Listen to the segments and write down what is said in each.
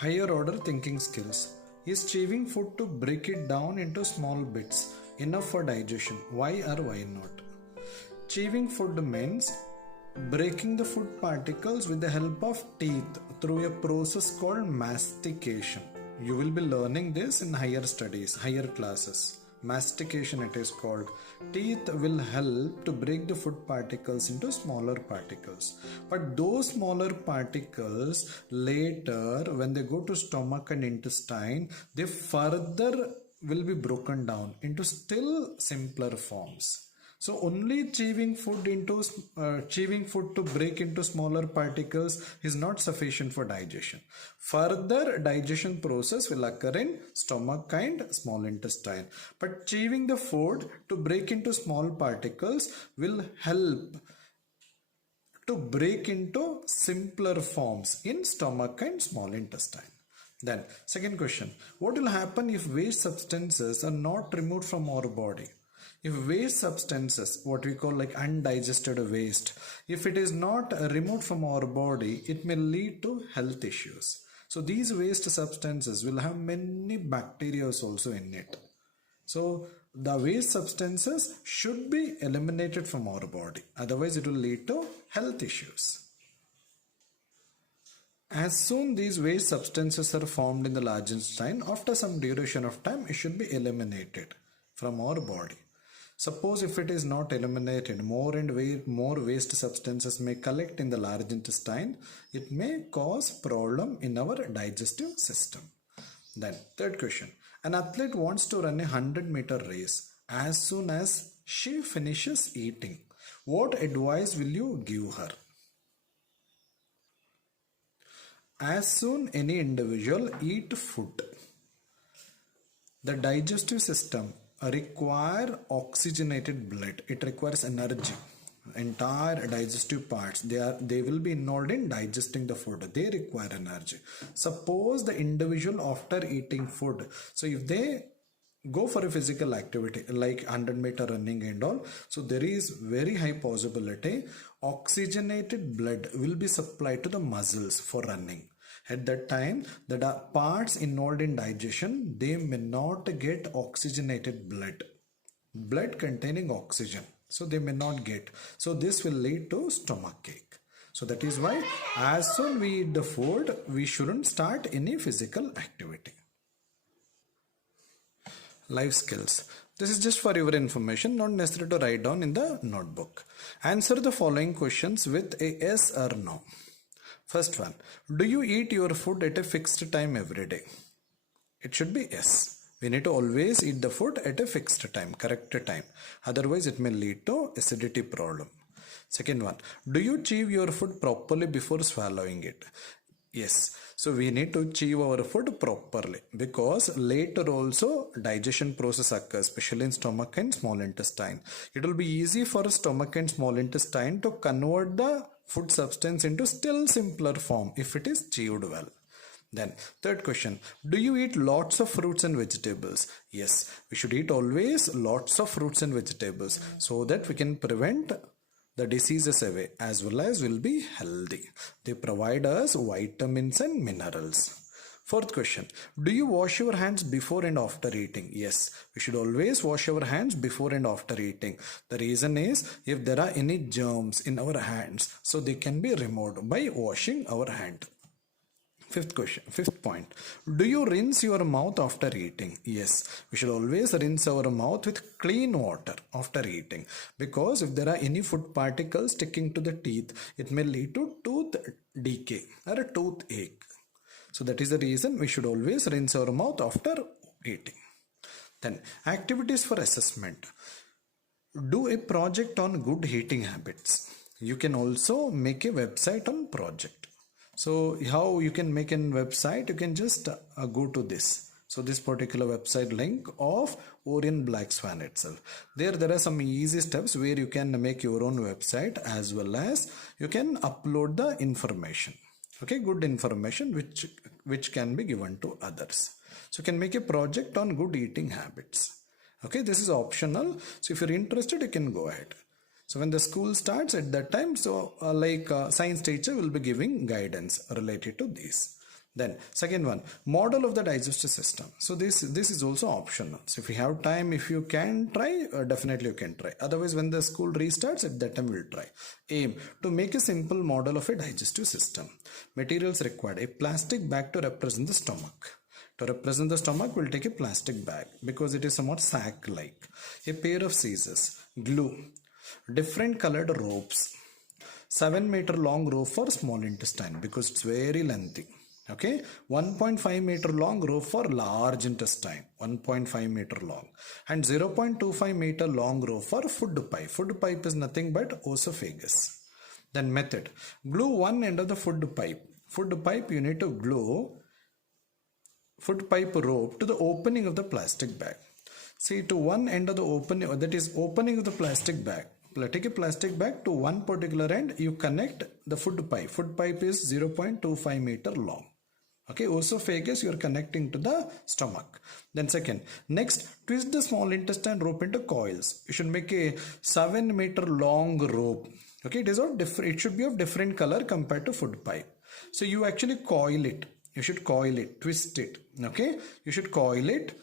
Higher order thinking skills. Is chewing food to break it down into small bits enough for digestion? Why or why not? Chewing food means breaking the food particles with the help of teeth through a process called mastication. You will be learning this in higher studies, higher classes. Mastication it is called. Teeth will help to break the food particles into smaller particles. But those smaller particles later when they go to stomach and intestine, they further will be broken down into still simpler forms. So only chewing food to break into smaller particles is not sufficient for digestion. Further digestion process will occur in stomach and small intestine. But chewing the food to break into small particles will help to break into simpler forms in stomach and small intestine. Then second question, what will happen if waste substances are not removed from our body? If waste substances, what we call like undigested waste, if it is not removed from our body, it may lead to health issues. So these waste substances will have many bacteria also in it. So the waste substances should be eliminated from our body. Otherwise it will lead to health issues. As soon these waste substances are formed in the large intestine, after some duration of time, it should be eliminated from our body. Suppose if it is not eliminated, more waste substances may collect in the large intestine. It may cause problem in our digestive system. Then third question, an athlete wants to run a 100-meter race. As soon as she finishes eating, what advice will you give her? As soon any individual eat food, the digestive system require oxygenated blood. It requires energy. Entire digestive parts, they will be involved in digesting the food. They require energy. Suppose the individual after eating food, so if they go for a physical activity like 100-meter running and all, so there is very high possibility oxygenated blood will be supplied to the muscles for running. At that time, the parts involved in digestion, they may not get oxygenated blood containing oxygen. So they may not get. So this will lead to stomachache. So that is why as soon we eat the food, we shouldn't start any physical activity. Life skills. This is just for your information, not necessary to write down in the notebook. Answer the following questions with a yes or no. First one, do you eat your food at a fixed time every day? It should be yes. We need to always eat the food at a fixed time, correct time. Otherwise, it may lead to acidity problem. Second one, do you chew your food properly before swallowing it? Yes. So we need to chew our food properly because later also digestion process occurs, especially in stomach and small intestine. It will be easy for stomach and small intestine to convert the food substance into still simpler form if it is chewed well. Then third question, do you eat lots of fruits and vegetables? Yes, we should eat always lots of fruits and vegetables so that we can prevent the diseases away as well as will be healthy. They provide us vitamins and minerals. Fourth question, do you wash your hands before and after eating? Yes, we should always wash our hands before and after eating. The reason is if there are any germs in our hands, so they can be removed by washing our hand. Fifth point, do you rinse your mouth after eating? Yes, we should always rinse our mouth with clean water after eating because if there are any food particles sticking to the teeth, it may lead to tooth decay or a toothache. So that is the reason we should always rinse our mouth after eating. Then activities for assessment. Do a project on good eating habits. You can also make a website on project. So how you can make a website? You can just go to this. So this particular website link of Orion Black Swan itself. There are some easy steps where you can make your own website as well as you can upload the information. Okay, good information which can be given to others. So you can make a project on good eating habits. Okay, this is optional. So if you're interested, you can go ahead. So when the school starts at that time, so science teacher will be giving guidance related to this. Then second one, model of the digestive system. So this is also optional. So if you have time, if you can try, definitely you can try. Otherwise, when the school restarts, at that time we'll try. Aim to make a simple model of a digestive system. Materials required: a plastic bag to represent the stomach. To represent the stomach, we'll take a plastic bag because it is somewhat sack-like. A pair of scissors, glue, different colored ropes, 7-meter long rope for small intestine because it's very lengthy. Okay, 1.5 meter long rope for large intestine, 1.5 meter long, and 0.25 meter long rope for food pipe. Food pipe is nothing but esophagus. Then method: glue one end of the food pipe. Food pipe, you need to glue food pipe rope to the opening of the plastic bag. See, to one end of the opening, that is opening of the plastic bag. Take a plastic bag to one particular end, you connect the food pipe. Food pipe is 0.25 meter long. Okay, esophagus you are connecting to the stomach. Then second, next, twist the small intestine rope into coils. You should make a 7-meter long rope. Okay, it should be of different color compared to food pipe. So you actually coil it. You should coil it, twist it. Okay, you should coil it.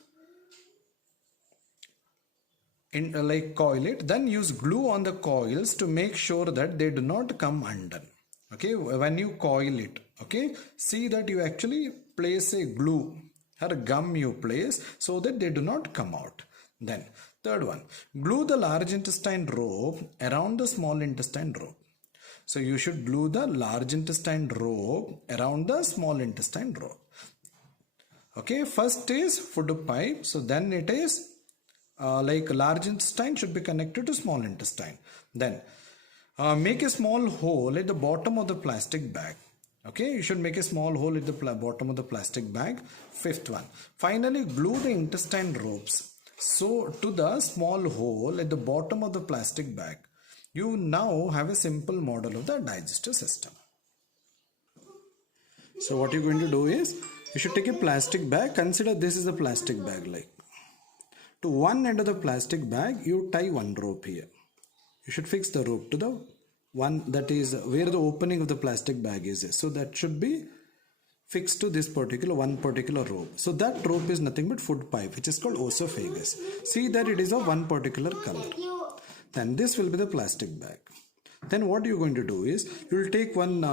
Coil it, then use glue on the coils to make sure that they do not come undone. Okay, when you coil it, okay, see that you actually place a glue or gum you place so that they do not come out. Then third one, glue the large intestine rope around the small intestine rope. So you should glue the large intestine rope around the small intestine rope. Okay, first is food pipe, so then it is large intestine should be connected to small intestine. Then make a small hole at the bottom of the plastic bag. Okay, you should make a small hole at the bottom of the plastic bag. Fifth one, finally glue the intestine ropes so to the small hole at the bottom of the plastic bag. You now have a simple model of the digestive system. So what you're going to do is, you should take a plastic bag. Consider this is a plastic bag. To one end of the plastic bag, you tie one rope here. You should fix the rope to the one that is where the opening of the plastic bag is. So that should be fixed to this one particular rope. So that rope is nothing but food pipe, which is called esophagus. See that it is of one particular color. Then this will be the plastic bag. Then what you're going to do is, you will take one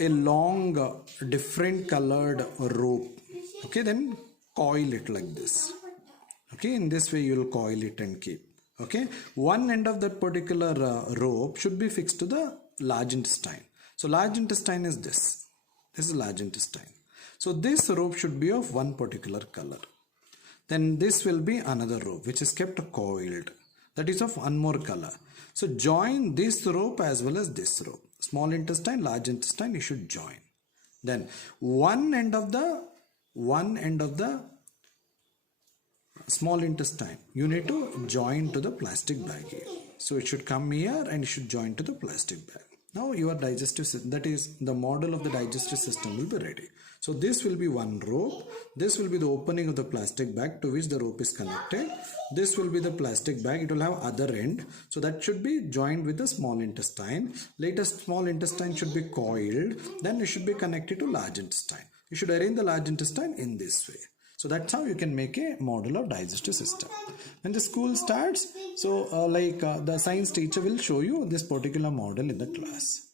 a long different colored rope. Okay, then coil it like this. Okay, in this way you will coil it and keep. Okay, one end of that particular rope should be fixed to the large intestine. So large intestine is this. This is large intestine. So this rope should be of one particular color. Then this will be another rope which is kept coiled. That is of one more color. So join this rope as well as this rope. Small intestine, large intestine, you should join. Then one end of the small intestine, you need to join to the plastic bag here. So it should come here and it should join to the plastic bag. Now your digestive system, that is the model of the digestive system, will be ready. So this will be one rope. This will be the opening of the plastic bag to which the rope is connected. This will be the plastic bag. It will have other end. So that should be joined with the small intestine. Later small intestine should be coiled. Then it should be connected to large intestine. You should arrange the large intestine in this way. So that's how you can make a model of digestive system. When the school starts, so the science teacher will show you this particular model in the class.